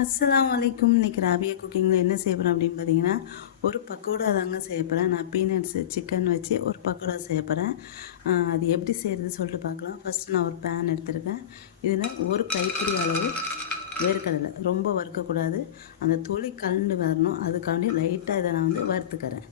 அஸ்லாம் வலைக்கும் இன்றைக்கி ராபியா குக்கிங்கில் என்ன செய்ய போகிறேன் அப்படின்னு பார்த்தீங்கன்னா ஒரு பக்கோடா தாங்க செய்ய போகிறேன் நான் பீனட்ஸு சிக்கன் வச்சு ஒரு பக்கோடா செய்ய போகிறேன் அது எப்படி செய்கிறது சொல்லிட்டு பார்க்கலாம். ஃபஸ்ட் நான் ஒரு பேன் எடுத்திருக்கேன். இதில் ஒரு கைப்பிடி அளவு வேர்க்கடலை. ரொம்ப வறுக்கக்கூடாது. அந்த தொளி கலந்து வரணும். அதுக்காண்டி லைட்டாக இதை நான் வந்து வறுத்துக்கிறேன்.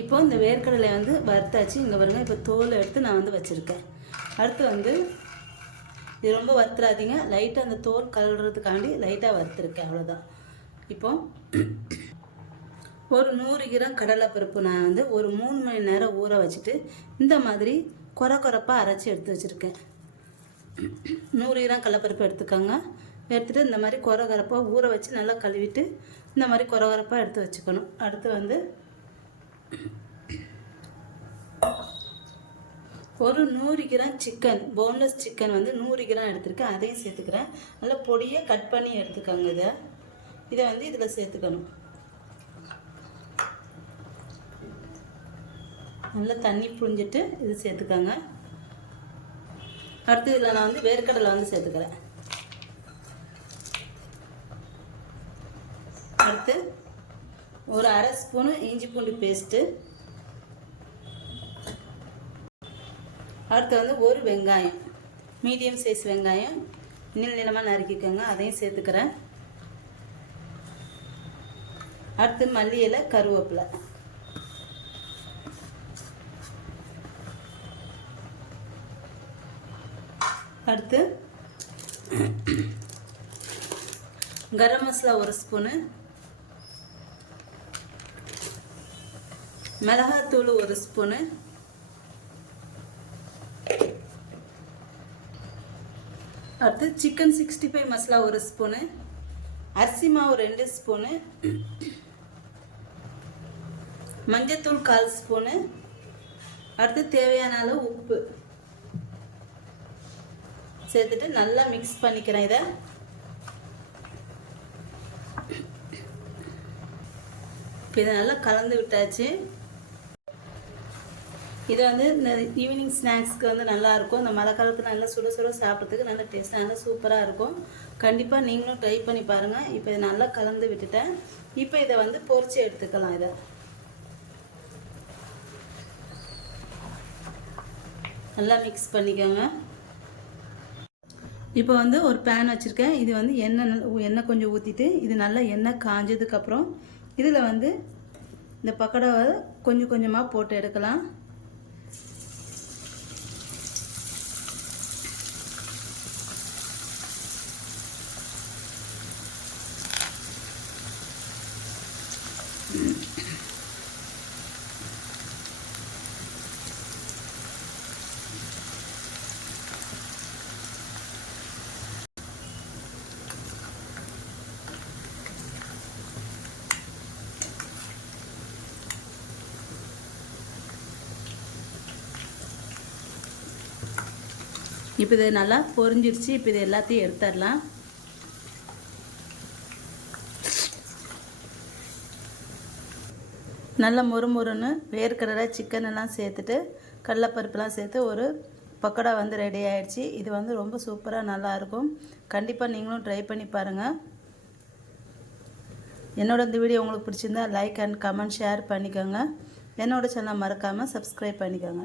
இப்போ இந்த வேர்க்கடலை வந்து வறுத்தாச்சு. இங்கே பாருங்க இப்போ தோலை எடுத்து நான் வந்து வச்சுருக்கேன். அடுத்து வந்து இது ரொம்ப வறுத்துறாதீங்க லைட்டாக அந்த தோல் கழுவுறதுக்காண்டி லைட்டாக வறுத்துருக்கேன் அவ்வளோதான் இப்போ ஒரு நூறு கிராம் கடலைப்பருப்பு நான் வந்து ஒரு மூணு மணி நேரம் ஊற வச்சுட்டு இந்த மாதிரி குறை குறைப்பாக அரைச்சி எடுத்து வச்சுருக்கேன். நூறு கிராம் கடலைப்பருப்பு எடுத்துக்கோங்க. எடுத்துகிட்டு இந்த மாதிரி குறை குறைப்பாக ஊற வச்சு நல்லா கழுவிட்டு இந்த மாதிரி குறை குறைப்பாக எடுத்து வச்சுக்கணும். அடுத்து வந்து ஒரு நூறு கிராம் சிக்கன் போன்லெஸ் சிக்கன் வந்து நூறு கிராம் எடுத்திருக்கேன். அதையும் சேர்த்துக்கிறேன். நல்லா பொடியை கட் பண்ணி எடுத்துக்கோங்க இதை. இதை வந்து இதில் சேர்த்துக்கணும். நல்லா தண்ணி புழிஞ்சிட்டு இது சேர்த்துக்கோங்க. அடுத்து இதில் நான் வந்து வேர்க்கடலை வந்து சேர்த்துக்கிறேன். அடுத்து ஒரு அரை ஸ்பூனு இஞ்சி பூண்டு பேஸ்ட்டு. அடுத்து வந்து ஒரு வெங்காயம் மீடியம் சைஸ் வெங்காயம். நீள நீளமாக நறுக்கிக்கோங்க அதையும் சேர்த்துக்கிறேன். அடுத்து மல்லி இலை கருவேப்பிலை. அடுத்து கரம் மசாலா ஒரு ஸ்பூனு. மிளகாத்தூள் ஒரு ஸ்பூனு. அடுத்து சிக்கன் சிக்ஸ்டி ஃபைவ் மசாலா ஒரு ஸ்பூனு. அரிசி மாவு ரெண்டு ஸ்பூனு. மஞ்சத்தூள் கால் ஸ்பூனு. அடுத்து தேவையான அளவு உப்பு. சேர்த்துட்டு நல்லா மிக்ஸ் பண்ணிக்கிறேன் இதை. இப்போ இதை நல்லா கலந்து விட்டாச்சு. இது வந்து இந்த ஈவினிங் ஸ்நாக்ஸ்க்கு வந்து நல்லாயிருக்கும் இந்த மழை காலத்தில் நல்லா சுட சுட சாப்பிட்றதுக்கு நல்லா டேஸ்ட்டாக நல்லா சூப்பராக இருக்கும். கண்டிப்பாக நீங்களும் ட்ரை பண்ணி பாருங்கள் இப்போ இதை நல்லா கலந்து விட்டுட்டேன். இப்போ இதை வந்து பொறிச்சு எடுத்துக்கலாம் இதை. நல்லா மிக்ஸ் பண்ணிக்கோங்க. இப்போ வந்து ஒரு பேன் வச்சுருக்கேன். இது வந்து எண்ணெய் எண்ணெய் கொஞ்சம் ஊற்றிட்டு இது நல்லா எண்ணெய் காஞ்சதுக்கப்புறம் இதில் வந்து இந்த பக்கடாவை கொஞ்சம் கொஞ்சமாக போட்டு எடுக்கலாம். இப்போ இது நல்லா பொரிஞ்சிருச்சு. இப்போ இது எல்லாத்தையும் எடுத்துடலாம். நல்ல மொறு மொறுன்னு வேர்க்கடலை சிக்கன் எல்லாம் சேர்த்துட்டு கடலைப்பருப்புலாம் சேர்த்து ஒரு பக்கோடா வந்து ரெடி ஆகிடுச்சி இது வந்து ரொம்ப சூப்பராக நல்லாயிருக்கும் கண்டிப்பாக நீங்களும் ட்ரை பண்ணி பாருங்கள் என்னோட இந்த வீடியோ உங்களுக்கு பிடிச்சிருந்தா லைக் அண்ட் கமெண்ட் ஷேர் பண்ணிக்கோங்க. என்னோட சேனல் மறக்காமல் சப்ஸ்கிரைப் பண்ணிக்கோங்க.